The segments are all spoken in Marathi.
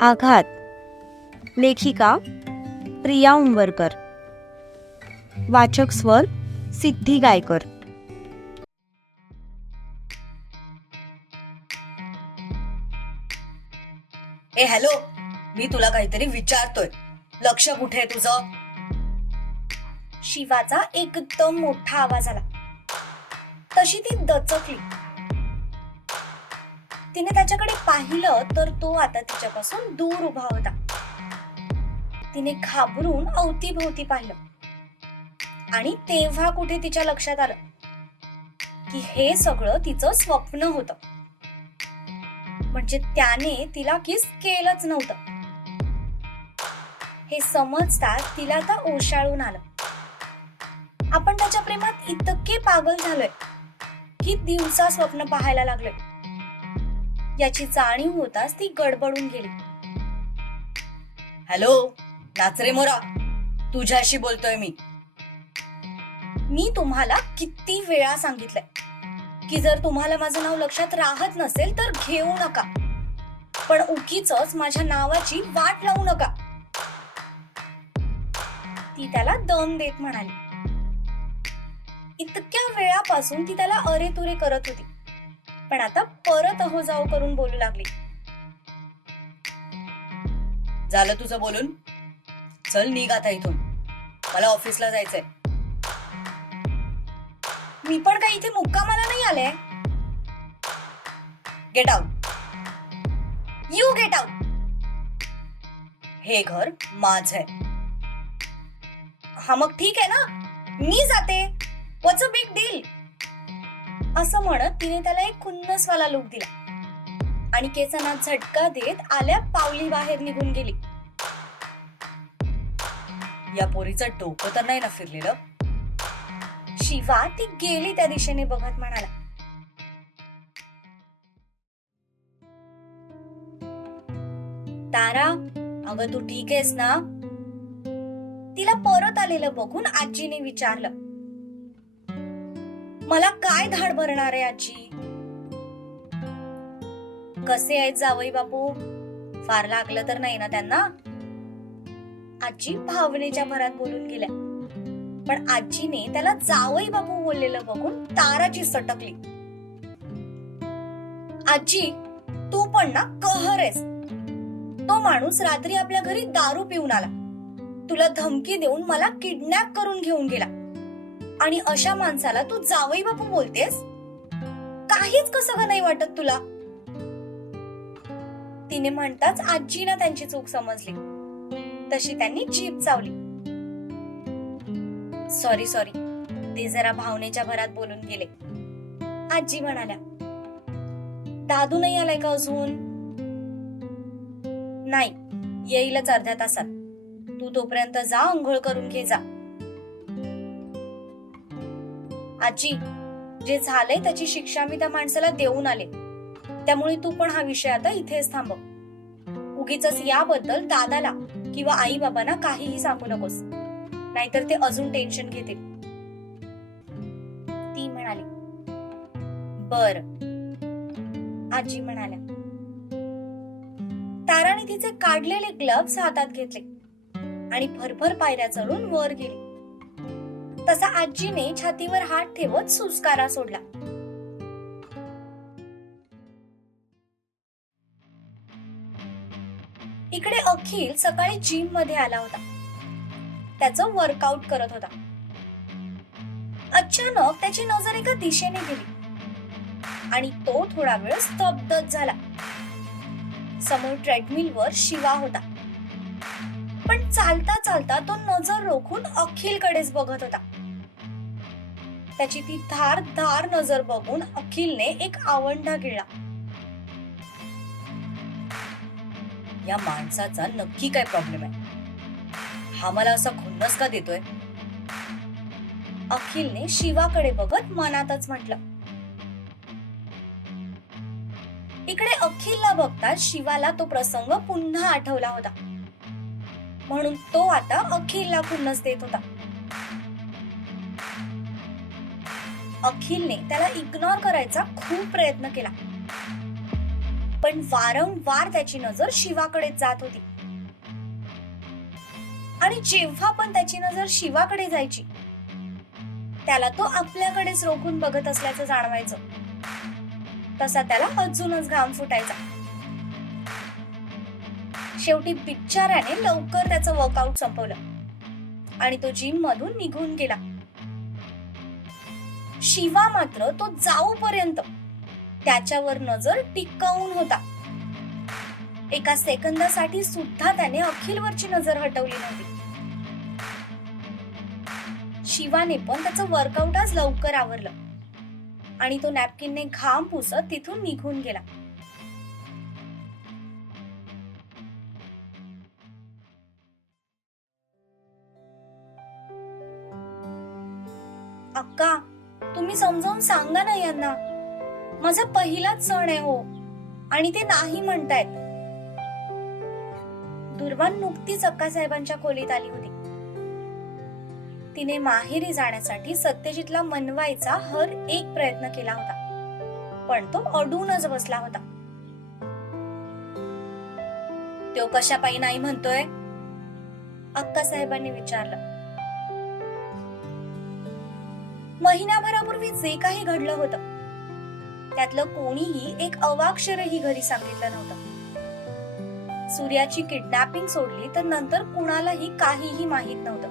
आघात. लेखिका प्रिया उंबरकर. वाचक स्वर सिद्धी गायकर. ए हॅलो मी तुला काहीतरी विचारतोय. लक्ष कुठे आहे तुझं? शिवाचा एकदम मोठा आवाज आला. तशी ती दचकली. तिने त्याच्याकडे पाहिलं तर तो आता तिच्यापासून दूर उभा होता. तिने घाबरून अवतीभोवती पाहिलं. आणि तेव्हा कुठे तिच्या लक्षात आलं? की हे सगळं तिचं स्वप्न होत. म्हणजे त्याने तिला किस केलंच नव्हतं. हे समजताच तिला आता ओशाळून आलं. आपण त्याच्या प्रेमात इतके पागल झालोय. की दिवसा स्वप्न पाहायला लागलोय. याची जाणीव होताच ती गडबडून गेली. हॅलो नाचरे मोरा तुझ्याशी बोलतोय मी. मी तुम्हाला किती वेळा सांगितलंय की जर तुम्हाला माझं नाव लक्षात राहत नसेल तर घेऊ नका. पण उगीच माझ्या नावाची वाट लावू नका. ती त्याला दम देत म्हणाली. इतक्या वेळापासून ती त्याला अरे तुरे करत होती. पण आता परत अहो जाऊ करून बोलू लागली. झालं तुझं बोलून? चल निघ आता इथून. मला ऑफिसला जायचंय. मी पण काही इथे मुक्कामाला नाही आले? Get out you get out हे घर माझं आहे. हा मग ठीक आहे ना? मी जाते. वॉट्स अ बिग डील असं म्हणत तिने त्याला एक खुन्नसवाला लुक दिला. आणि केसांना झटका देत आल्या पावली बाहेर निघून गेली. या पोरीचं डोकं तर नाही ना फिरलेलं. शिवा ती गेली त्या दिशेने बघत म्हणाला. तारा अगं तू ठीक आहेस ना? तिला परत आलेलं बघून आजीने विचारलं. मला काय धाड भरणार आहे आजी? कसे आहेत जावई बापू? फार लागलं तर नाही ना त्यांना? आजी भावनेच्या भरात बोलून गेल्या. पण आजीने त्याला जावई बापू बोललेलं बघून ताराची सटकली. आजी तू पण ना कहर आहेस. तो माणूस रात्री आपल्या घरी दारू पिऊन आला. तुला धमकी देऊन मला किडनॅप करून घेऊन गेला. आणि अशा माणसाला तू जावई बापू बोलतेस? काहीच कसं का नाही वाटत तुला? तिने म्हणताच आजीनं त्यांची चूक समजली. तशी त्यांनी जीभ चावली. सॉरी सॉरी ते जरा भावनेच्या भरात बोलून गेले. आजी म्हणाल्या दादू नाही आलाय का अजून? नाही. येईलच अर्ध्या तासात. तू तोपर्यंत जा आंघोळ करून घे जा. आजी जे झालंय त्याची शिक्षा मी त्या माणसाला देऊन आले. त्यामुळे तू पण हा विषय आता इथेच थांब. उगीच याबद्दल दादाला किंवा आई बाबांना काहीही सांगू नकोस. नाहीतर ते अजून टेन्शन घेतील. ती म्हणाली. बर. आजी म्हणाल्या. ताराने तिचे काढलेले ग्लव्स हातात घेतले आणि भरभर पायऱ्या चढून वर गेली. तसा आजीने छातीवर हात ठेवत सुस्कारा सोडला. इकडे अखिल सकाळी जिममध्ये आला होता. त्याचं वर्कआउट करत होता. अचानक त्याची नजर एका दिशेने गेली. आणि तो थोडा वेळ स्तब्धच झाला. समोर ट्रेडमिल वर शिवा होता. पण चालता चालता तो नजर रोखून अखिलकडेच बघत होता. त्याची ती धार धार नजर बघून अखिलने एक आवंढा गिळला. या माणसाचा नक्की काय प्रॉब्लेम आहे? हा मला असा खुन्नस का देतोय? अखिलने शिवाकडे बघत मनातच म्हटलं इकडे अखिलला बघता शिवाला तो प्रसंग पुन्हा आठवला होता. म्हणून तो आता अखिलला खुन्नस देत होता. अखिलने त्याला इग्नोर करायचा खूप प्रयत्न केला. पण वारंवार त्याची नजर शिवाकडे जात होती. आणि जेव्हा पण त्याची नजर शिवाकडे जायची त्याला तो आपल्याकडेच रोखून बघत असल्याचं जाणवायचं. तसा त्याला अजूनच घाम फुटायचा. शेवटी बिचाऱ्याने लवकर त्याचं वर्कआउट संपवलं. आणि तो जिम मधून निघून गेला. शिवा मात्र तो जाऊपर्यंत त्याच्यावर नजर टिकवून होता. एका सेकंदासाठी सुद्धा त्याने अखिलवरची नजर हटवली नव्हती. शिवाने पण त्याचं वर्कआउट आज लवकर आवरलं. आणि तो नॅपकिनने घाम पुसत तिथून निघून गेला. तुम्ही समजावून सांगा ना यांना. माझा पहिलाच सण आहे हो. आणि ते नाही म्हणतायत. दुर्वान नुकतीच अक्कासाहेबांच्या खोलीत आली होती. तिने माहेरी जाण्यासाठी सत्यजितला मनवायचा हर एक प्रयत्न केला होता. पण तो अडूनच बसला होता. तो कशा पायी नाही म्हणतोय? अक्कासाहेबांनी विचारलं. महिनाभरापूर्वी जे काही घडलं होतं त्यातलं कोणीही एक अवाक्षरही घरी सांगितलं नव्हतं. सूर्याची किडनॅपिंग सोडली तर नंतर कुणालाही काहीही माहीत नव्हतं.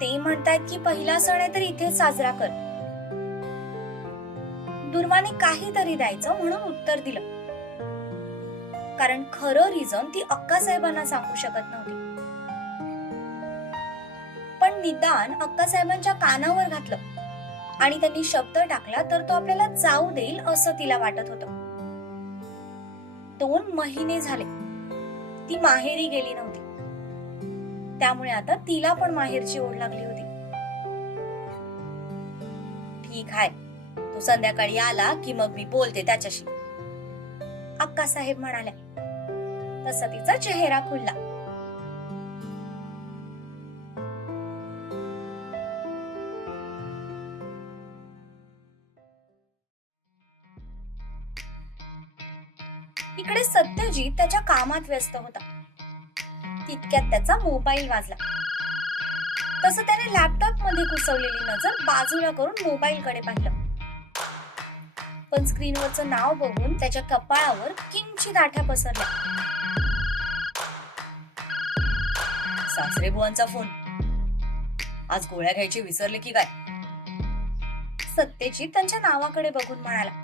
ते म्हणतायत की पहिला सण आहे तर इथे साजरा कर. दुर्वाने काहीतरी द्यायचं म्हणून उत्तर दिलं. कारण खरं रिझन ती अक्का साहेबांना सांगू शकत नव्हती. निदान अक्कासाहेबांच्या कानावर घातलं. आणि त्यांनी शब्द टाकला तर तो आपल्याला जाऊ देईल असं तिला वाटत होतं. दोन महिने झाले. ती माहेरी गेली नव्हती. त्यामुळे आता तिला पण माहेरची ओढ लागली होती. ठीक आहे. तू संध्याकाळी आला की मग मी बोलते त्याच्याशी. अक्का साहेब म्हणाल्या तसा तिचा चेहरा खुलला. सत्यजित त्याच्या कामात व्यस्त होता. तितक्यात त्याचा मोबाईल वाजला. तसं त्याने लॅपटॉपमध्ये घुसवलेली नजर बाजूला करून मोबाईल कडे पाहिलं. पण स्क्रीनवरचं नाव बघून त्याच्या कपाळावर किंचित आठ्या पसरल्या. सासरे बुवांचा फोन आज गोळ्या घ्यायची विसरले की काय? सत्यजित त्यांच्या नावाकडे बघून म्हणाला.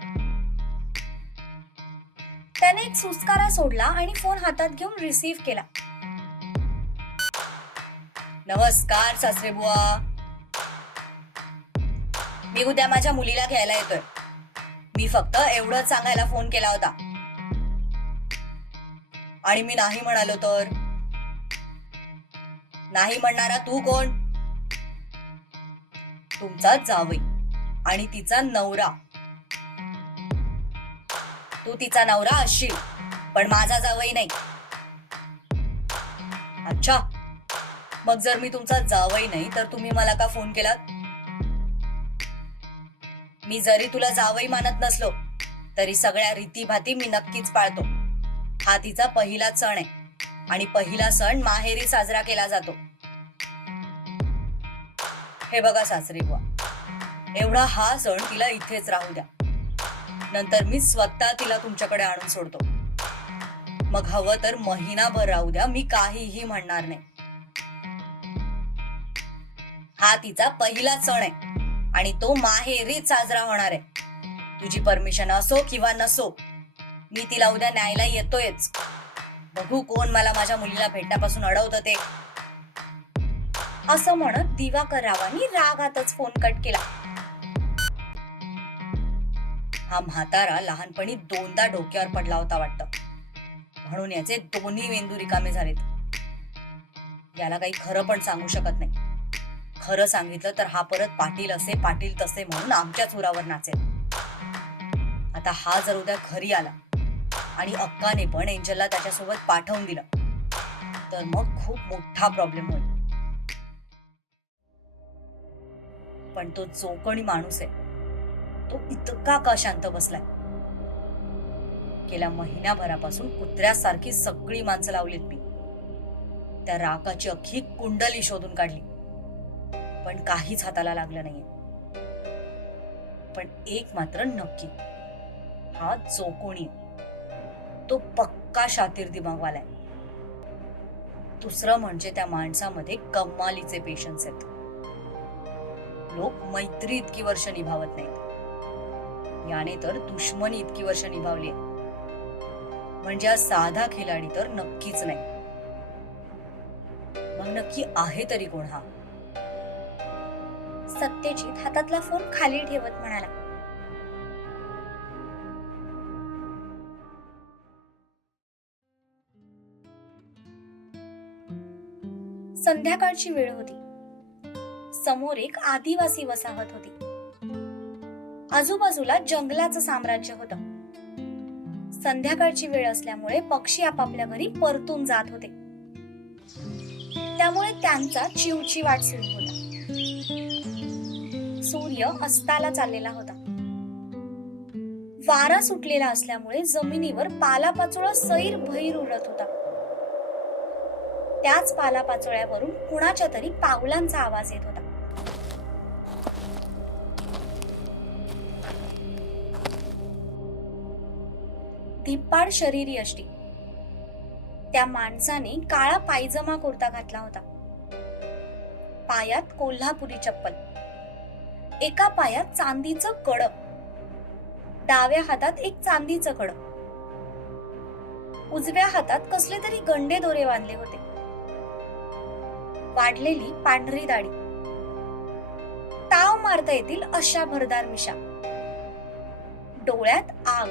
त्याने एक सुस्कारा सोडला आणि फोन हातात घेऊन रिसीव्ह केला. नमस्कार सासरे बुवा. मी उद्या माझ्या मुलीला घ्यायला येतोय. मी फक्त एवढंच सांगायला फोन केला होता. आणि मी नाही म्हणालो तर? नाही म्हणणारा तू कोण? तुमचा जावई आणि तिचा नवरा. तू तिचा नवरा असशील पण माझा जावई नाही. अच्छा. मग जर मी तुमचा जावई नाही तर तुम्ही मला का फोन केलात? मी जरी तुला जावई मानत नसलो तरी सगळ्या रीतीभाती मी नक्कीच पाळतो. हा तिचा पहिला सण आहे आणि पहिला सण माहेरी साजरा केला जातो. हे बघा सासरी बुवा. एवढा हा सण तिला इथेच राहू द्या. नंतर मी स्वतः तिला तुमच्याकडे आणून सोडतो. मग हवं तर महिनाभर राहू द्या मी काहीही म्हणणार नाही. हा तिचा पहिला सण आहे आणि तो माहेरीच साजरा होणार आहे. तुझी परमिशन असो किंवा नसो मी तिला उद्या न्यायला येतोयच. बघू कोण मला माझ्या मुलीला भेटण्यापासून अडवतं ते. असं म्हणत दिवाकर रावांनी रागातच फोन कट केला. हा म्हातारा लहानपणी दोनदा डोक्यावर पडला होता वाटतं. म्हणून याचे दोन्ही मेंदू रिकामे झालेत. याला काही खरं पण सांगू शकत नाही. खरं सांगितलं तर हा परत पाटील असे पाटील तसे म्हणून आमच्या चुरावर नाचेल. आता हा जर उद्या घरी आला आणि अक्काने पण एंजलला त्याच्यासोबत पाठवून दिलं तर मग खूप मोठा प्रॉब्लेम होईल. पण तो चोकणी माणूस आहे. तो इतका का शांत बसलाय? गेल्या महिन्याभरापासून कुत्र्यासारखी सगळी माणसं लावलीत मी. त्या राकाची अख्खी कुंडली शोधून काढली. पण काहीच हाताला लागलं नाहीये. पण एक मात्र नक्की हा जो कोणी तो पक्का शातीर दिमागवाला आहे दुसरं म्हणजे त्या माणसामध्ये कमालीचे पेशन्स आहेत. लोक मैत्री इतकी वर्ष निभावत नाहीत. याने तर दुश्मनी इतकी वर्ष निभावली. म्हणजे साधा खिलाडी तर नक्कीच नाही. मग नक्की आहे तरी कोण हा? सत्यजित हातातला फोन खाली ठेवत म्हणाला. संध्याकाळची वेळ होती. समोर एक आदिवासी वसाहत होती. आजूबाजूला जंगलाचं साम्राज्य होतं. संध्याकाळची वेळ असल्यामुळे पक्षी आपापल्या घरी परतून जात होते. त्यामुळे त्यांचा चिवचिवाट सुरू होता. सूर्य अस्ताला चाललेला होता. वारा सुटलेला असल्यामुळे जमिनीवर पालापाचोळा सैर भैर उडत होता. त्याच पालापाचोळ्यावरून कुणाच्या तरी पावलांचा आवाज येत होता. धिप्पाड शरीरी अशी त्या माणसाने काळा पायजमा कुर्ता घातला होता. पायात कोल्हापुरी चप्पल. एका पायात चांदीचं कड डाव्या हातात एक चांदीचं कड उजव्या हातात कसले तरी गंडे दोरे बांधले होते. वाढलेली पांढरी दाढी. ताव मारता येतील अशा भरदार मिशा. डोळ्यात आग.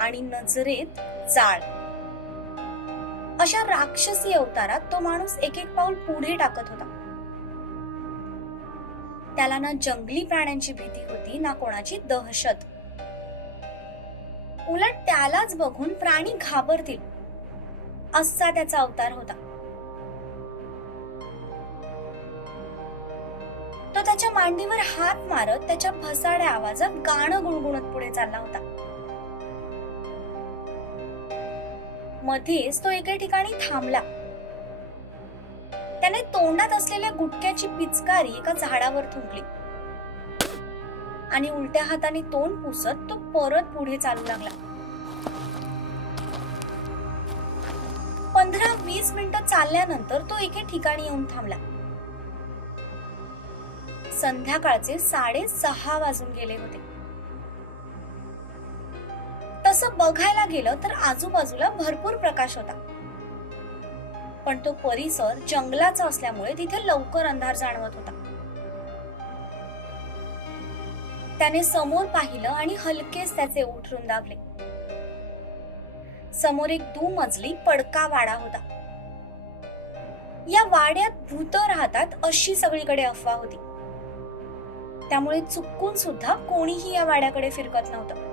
आणि नजरेत जाळ. अशा राक्षसी अवतारात तो माणूस एक एक पाऊल पुढे टाकत होता. त्याला ना जंगली प्राण्यांची भीती होती ना कोणाची दहशत. उलट त्यालाच बघून प्राणी घाबरतील असा त्याचा अवतार होता. तो त्याच्या मांडीवर हात मारत त्याच्या भसाड्या आवाजात गाणं गुणगुणत पुढे चालला होता. मध्येच तो एके ठिकाणी थांबला. त्याने तोंडात असलेल्या गुटक्याची पिचकारी एका झाडावर थुंकली. आणि उलट्या हाताने तोंड पुसत तो परत पुढे चालू लागला. पंधरा वीस मिनिटं चालल्यानंतर तो एके ठिकाणी येऊन थांबला. संध्याकाळचे साडे सहा वाजून गेले होते. तसं बघायला गेलं तर आजूबाजूला भरपूर प्रकाश होता. पण तो परिसर जंगलाचा असल्यामुळे तिथे लवकर अंधार जाणवत होता. त्याने समोर पाहिलं आणि हलकेच त्याचे ओठ रुंदावले समोर एक दुमजली पडका वाडा होता. या वाड्यात भूत राहतात अशी सगळीकडे अफवा होती. त्यामुळे चुकून सुद्धा कोणीही या वाड्याकडे फिरकत नव्हतं.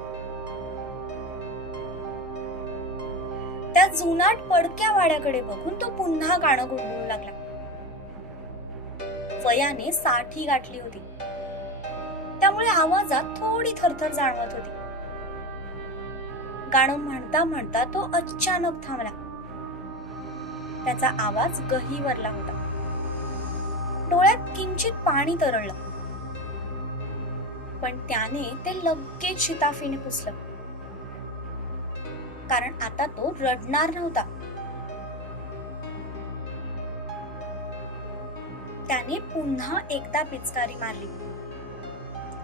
त्या जुनाट पडक्या वाड्याकडे बघून तो पुन्हा गाणं गुणगुणू लागला. वयाने साठी गाठली होती. त्यामुळे आवाजात थोडी थरथर जाणवत होती. गाणं म्हणता म्हणता तो अचानक थांबला. त्याचा आवाज गहीवरला होता. डोळ्यात किंचित पाणी तरळलं. पण त्याने ते लगेच शिताफीने पुसलं. कारण आता तो रडणार नव्हता. त्याने पुन्हा एकदा पिचकारी मारली.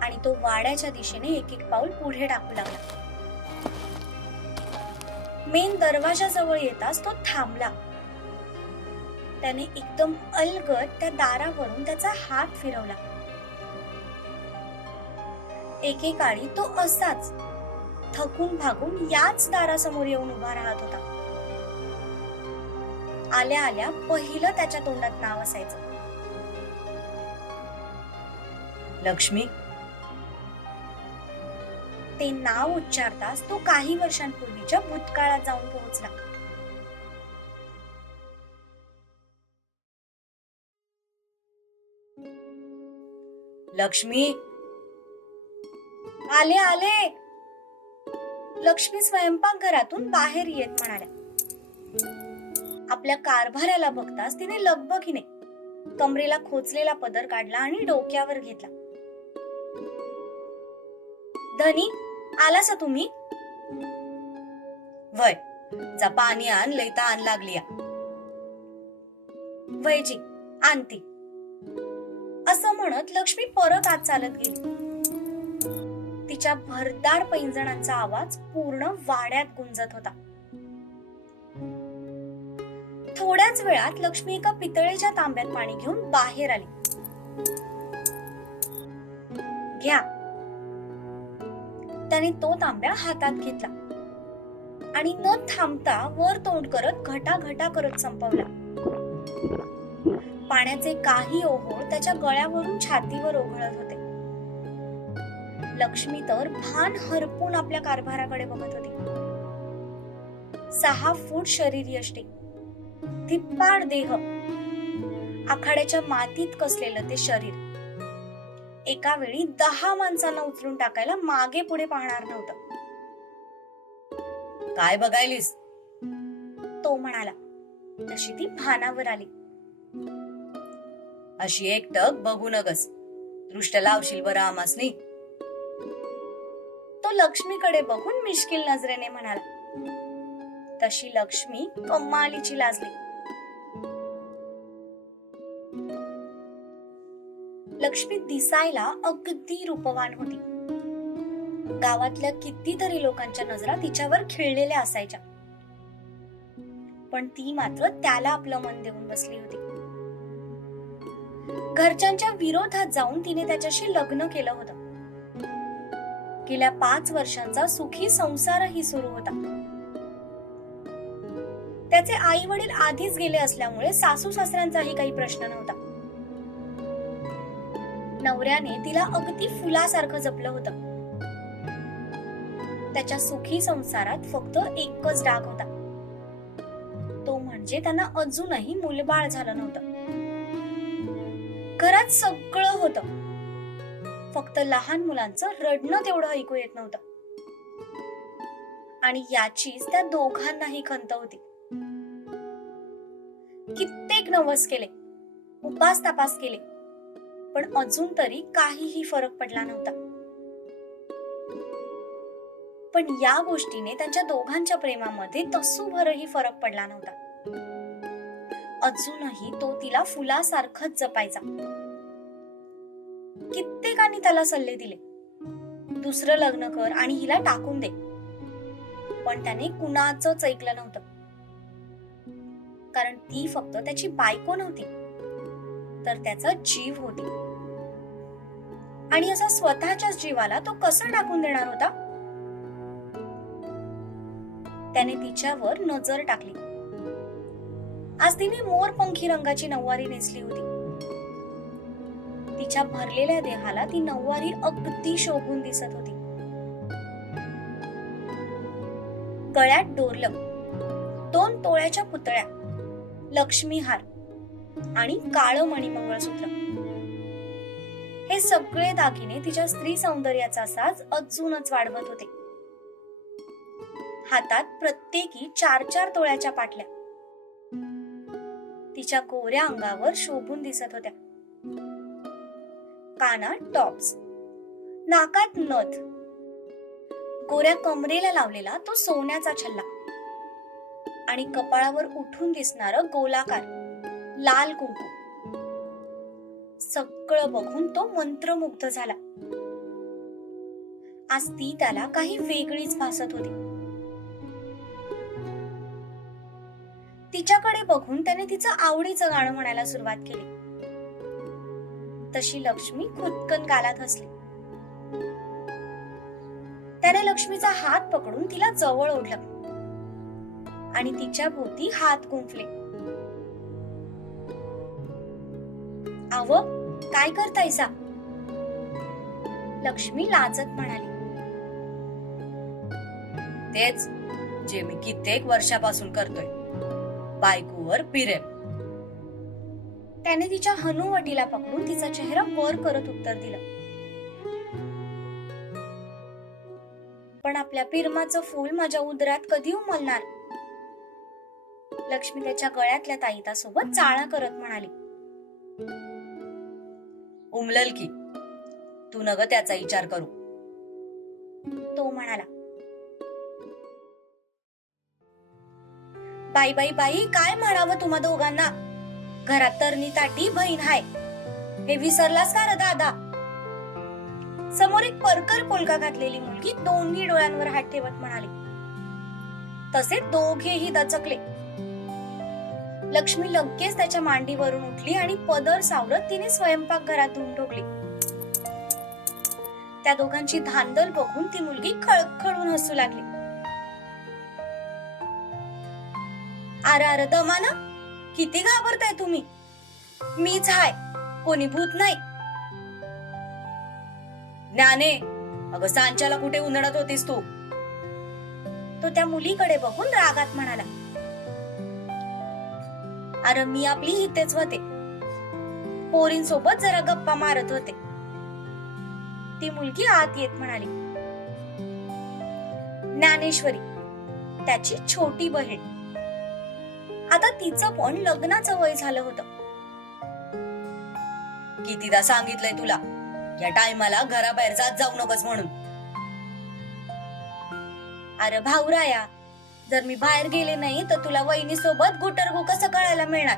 आणि तो वाड्याच्या दिशेने एक एक पाऊल पुढे टाकू लागला. मेन दरवाजाजवळ येताच तो थांबला. त्याने एकदम अलगत त्या दारावरून त्याचा हात फिरवला. एकेकाळी तो असाच. थकून भागून याच दारासमोर येऊन उभा राहत होता. आल्या आल्या पहिलं त्याच्या तोंडात नाव असायचं. लक्ष्मी? ते नाव उच्चारताच तो काही वर्षांपूर्वीच्या भूतकाळात जाऊन पोहोचला. लक्ष्मी? आले आले! लक्ष्मी स्वयंपाकघरातून बाहेर येत म्हणाल्या. आपल्या कारभाऱ्याला बघताच तिने लगबगीने कमरेला खोचलेला पदर काढला आणि डोक्यावर घेतला. धनी आलासा तुम्ही? वय जा पाणी आण लयता आण लागली वयजी आणते असं म्हणत लक्ष्मी परत आत चालत गेली. तिच्या भरदार पैंजणांचा आवाज पूर्ण वाड्यात गुंजत होता. थोड्याच वेळात लक्ष्मी एका पितळेच्या तांब्यात पाणी घेऊन बाहेर आली. घ्या. त्याने तो तांब्या हातात घेतला आणि न थांबता वर तोंड करत घटा घटा करत संपवला. पाण्याचे काही ओहोळ त्याच्या गळ्यावरून छातीवर ओघळत होते. लक्ष्मी तर भान हरपून आपल्या कारभाराकडे बघत होती. सहा फूट शरीर यष्टी. धिप्पाड देह. आखाड्याच्या मातीत कसलेलं ते शरीर. एका वेळी दहा माणसांना उचलून टाकायला मागे पुढे पाहणार नव्हतं. काय बघायलीस? तो म्हणाला. तशी ती भानावर आली. अशी एकटक बघू नगस. दृष्ट लावशील बरं आमासनी. तो लक्ष्मीकडे बघून मिश्किल नजरेने म्हणाला तशी लक्ष्मी कमालीची लाजली. लक्ष्मी दिसायला अगदी रूपवान होती. गावातल्या कितीतरी लोकांच्या नजरा तिच्यावर खिळलेल्या असायच्या. पण ती मात्र त्याला आपलं मन देऊन बसली होती. घरच्यांच्या विरोधात जाऊन तिने त्याच्याशी लग्न केलं होतं. गेल्या पाच वर्षांचा सुखी संसारही सुरू होता. त्याचे आई वडील आधीच गेले असल्यामुळे सासू सासऱ्यांचाही काही प्रश्न नव्हता. नवऱ्याने तिला अगदी फुलासारखं जपलं होतं. त्याच्या सुखी संसारात फक्त एकच डाग होता. तो म्हणजे त्यांना अजूनही मुलबाळ झालं नव्हतं. घरात सगळं होतं. फक्त लहान मुलांचं रडणं तेवढं ऐकू येत नव्हतं. आणि याचीच त्या दोघांनाही खंत होती. कित्येक नवस केले उपास तपास केले पण अजून तरी काहीही फरक पडला नव्हता. पण या गोष्टीने त्यांच्या दोघांच्या प्रेमामध्ये तसूभरही फरक पडला नव्हता. अजूनही तो तिला फुलासारखंच जपायचा. कित्येकांनी त्याला सल्ले दिले. दुसरं लग्न कर आणि हिला टाकून दे. पण त्याने कुणाचंच ऐकलं नव्हतं. कारण ती फक्त त्याची बायको नव्हती. तर त्याचा जीव होती. आणि असा स्वतःच्याच जीवाला तो कसा टाकून देणार होता? त्याने तिच्यावर नजर टाकली. आज तिने मोरपंखी रंगाची नऊवारी नेसली होती. तिच्या भरलेल्या देहाला ती नऊवारी अगदी शोभून दिसत होती. गळ्यात डोरलं दोन तोळ्याच्या पुतळ्या. लक्ष्मीहार आणि आणि मणी मंगळसूत्र हे सगळे दागिने तिच्या स्त्री सौंदर्याचा साज अजूनच वाढवत होते. हातात प्रत्येकी चार चार तोळ्याच्या पाटल्या. तिच्या कोऱ्या अंगावर शोभून दिसत होत्या. कानात टॉप्स. नाकात नथ. गोऱ्या कमरेला लावलेला तो सोन्याचा छल्ला. आणि कपाळावर उठून दिसणार गोलाकार लाल कुंकू. सगळं बघून तो मंत्रमुग्ध झाला. आज ती त्याला काही वेगळीच भासत होती. तिच्याकडे बघून त्याने तिचं आवडीचं गाणं म्हणायला सुरुवात केली. तशी लक्ष्मी खुदकन गालात हसली. त्याने लक्ष्मीचा हात पकडून तिला जवळ ओढलं. आणि तिच्या भोवती हात गुंफले. आव काय करतायसा? लक्ष्मी लाजत म्हणाली. तेच जे मी कित्येक वर्षापासून करतोय. बायकोवर पिरेम. त्याने तिच्या हनुवटीला पकडून तिचा चेहरा वर करत उत्तर दिलं. पण आपल्या पिरमाचं फूल माझ्या उदरात कधी उमलणार? लक्ष्मी त्याच्या गळ्यातल्या ताईतासोबत चाळा करत म्हणाली. उमलल की. तू नग त्याचा विचार करू. तो म्हणाला. बाई बाई बाई काय म्हणावं तुम्हा दोघांना? घरात तरणी ताटी बहीण हाय. हे विसरलास का र दादा? समोर एक परकर पोलका घातलेली मुलगी दोन्ही डोळ्यांवर हात ठेवत म्हणाली. तसे दोघेही दचकले. लक्ष्मी लगेच त्याच्या मांडीवरून उठली आणि पदर सावरत तिने स्वयंपाक घरात धुवून ठोकली. त्या दोघांची धांदल बघून ती मुलगी खळखळून हसू लागली. आर आर दमाना किती घाबरताय तुम्ही? मीच हाय कोणी भूत नाही. ज्ञाने अगं सांच्याला कुठे उन्हाळत होतीस तू? तो त्या मुलीकडे बघून रागात म्हणाला अरे मी आपली इथेच होते. पोरींसोबत जरा गप्पा मारत होते. ती मुलगी आत येत म्हणाली ज्ञानेश्वरी त्याची छोटी बहीण आता तिचं पण लग्नाचं वय झालं होतं. कितीदा सांगितलंय तुला या टायमाला घराबाहेर जात जाऊ नकोस म्हणून. अरे भाऊराया जर मी बाहेर गेले नाही तर तुला वहिनी सोबत गुटरगु कसं कळायला मिळणार?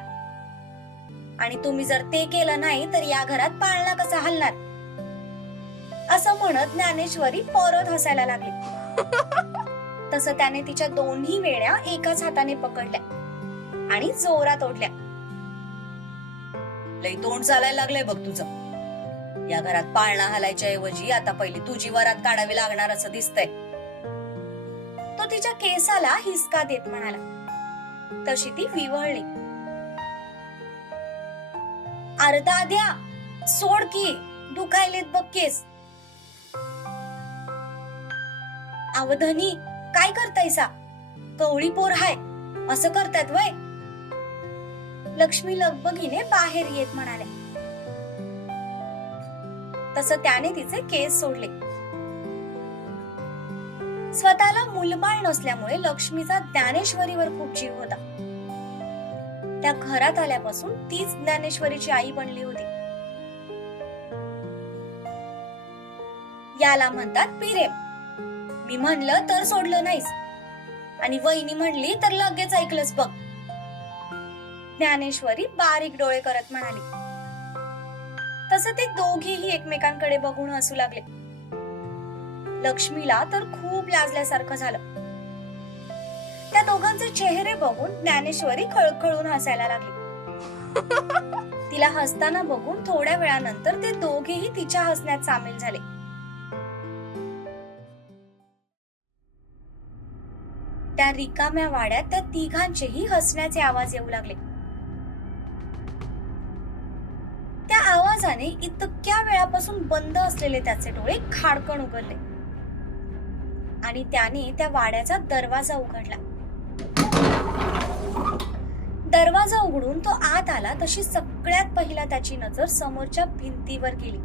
आणि तुम्ही जर ते केलं नाही तर या घरात पाळणा कसा हलणार? असं म्हणत ज्ञानेश्वरी परत हसायला लागली. तसं त्याने तिच्या दोन्ही वेळ्या एकाच हाताने पकडल्या. आणि जोरात ओढल्या. लई तोंड चालायला लागलंय बघ तुझं. या घरात पाळणा हलायच्या ऐवजी आता पहिली तुझी वरात काढावी लागणार असं दिसतंय. तो तिच्या केसाला हिसका देत म्हणाला. तशी ती विवळली. अर्धा द्या. सोड की. दुखायलेत बघ केस. अवधनी काय करतायसा? कवळी पोर हाय. असं करतायत वय. लक्ष्मी लगबगीने बाहेर येत म्हणाल्या. तस त्याने तिचे केस सोडले. स्वतःला मुलबाळ नसल्यामुळे लक्ष्मीचा ज्ञानेश्वरीवर खूप जीव होता. त्या घरात आल्यापासून तीच ज्ञानेश्वरीची आई बनली होती. याला म्हणतात पिरेम. मी म्हणलं तर सोडलं नाहीस. आणि वहिनी म्हणली तर लगेच ऐकलंच बघ. ज्ञानेश्वरी बारीक डोळे करत म्हणाली. तसं ते दोघेही एकमेकांकडे बघून हसू लागले. लक्ष्मीला तर खूप लाजल्यासारखं झालं. त्या दोघांचे चेहरे बघून ज्ञानेश्वरी खळखळून हसायला लागली. तिला हसताना बघून थोड्या वेळानंतर ते दोघेही तिच्या हसण्यात सामील झाले. त्या रिकाम्या वाड्यात त्या तिघांचेही हसण्याचे आवाज येऊ लागले. आवाजाने इतक्या वेळापासून बंद असलेले त्याचे डोळे खाडकन उघडले. आणि त्याने त्या वाड्याचा दरवाजा उघडला. दरवाजा उघडून तो आत आला तशी सगळ्यात पहिला त्याची नजर समोरच्या भिंतीवर गेली.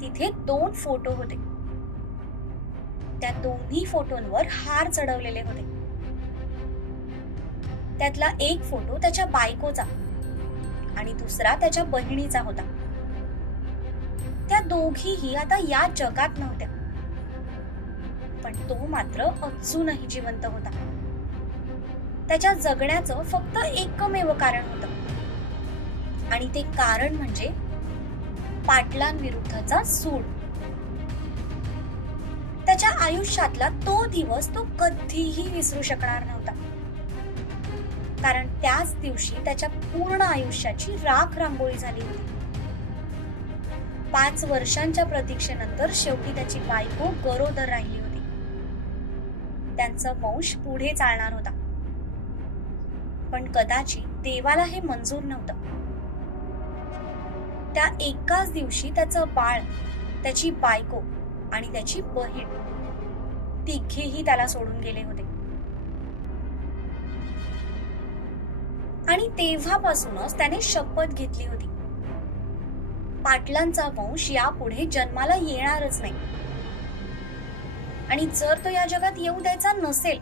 तिथे दोन फोटो होते. त्या दोन्ही फोटोंवर हार चढवलेले होते. त्यातला एक फोटो त्याच्या बायकोचा. आणि दुसरा त्याच्या बहिणीचा होता. त्या दोघीही आता या जगात नव्हत्या. पण तो मात्र अजूनही जिवंत होता. त्याच्या जगण्याचं फक्त एकमेव कारण होतं. आणि ते कारण म्हणजे पाटलांविरुद्धचा सूड. त्याच्या आयुष्यातला तो दिवस तो कधीही विसरू शकणार नव्हता. कारण त्याच दिवशी त्याच्या पूर्ण आयुष्याची राख रांगोळी झाली होती. पाच वर्षांच्या प्रतीक्षेनंतर शेवटी त्याची बायको गरोदर राहिली होती. त्यांचा वंश पुढे चालणार होता. पण कदाचित देवाला हे मंजूर नव्हतं. त्या एकाच दिवशी त्याचं बाळ त्याची बायको आणि त्याची बहीण तिघेही त्याला सोडून गेले होते. आणि तेव्हापासूनच त्याने शपथ घेतली होती. पाटलांचा वंश यापुढे जन्माला येणारच नाही. आणि जर तो या जगात येऊ द्यायचा नसेल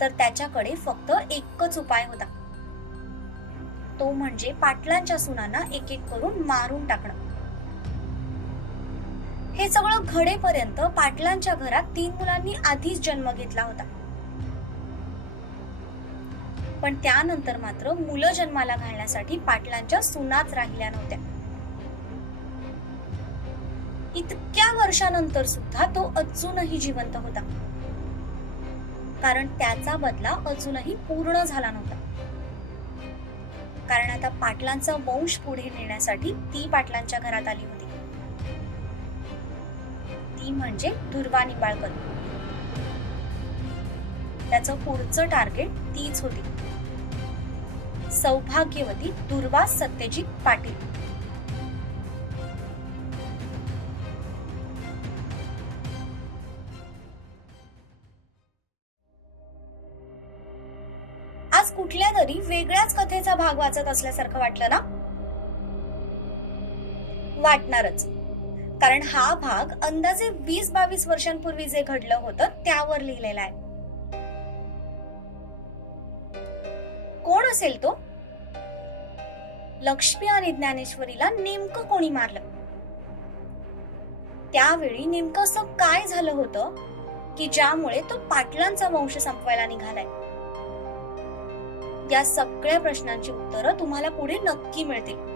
तर त्याच्याकडे फक्त एकच उपाय होता. तो म्हणजे पाटलांच्या सुनांना एक एक करून मारून टाकणं. हे सगळं घडेपर्यंत पाटलांच्या घरात तीन मुलांनी आधीच जन्म घेतला होता. पण त्यानंतर मात्र मुलं जन्माला घालण्यासाठी पाटलांच्या सुनाच राहिल्या नव्हत्या. इतक्या वर्षानंतर सुद्धा तो अजूनही जिवंत होता. कारण त्याचा बदला अजूनही पूर्ण झाला नव्हता. कारण आता पाटलांचा वंश पुढे नेण्यासाठी ती पाटलांच्या घरात आली होती. ती म्हणजे दुर्वा निंबाळकर. त्याचं पुढचं टार्गेट तीच होती. सौभाग्यवती दुर्वा सत्यजित पाटील. आज कुठल्या तरी वेगळ्याच कथेचा भाग वाचत असल्यासारखं वाटलं ना? वाटणारच. कारण हा भाग अंदाजे वीस बावीस वर्षांपूर्वी जे घडलं होतं त्यावर लिहिलेला आहे. कोण असेल तो? लक्ष्मी आणि ज्ञानेश्वरीला नेमकं कोणी मारलं? त्यावेळी नेमकं असं काय झालं होतं की ज्यामुळे तो पाटलांचा वंश संपवायला निघालाय? या सगळ्या प्रश्नांची उत्तरं तुम्हाला पुढे नक्की मिळतील.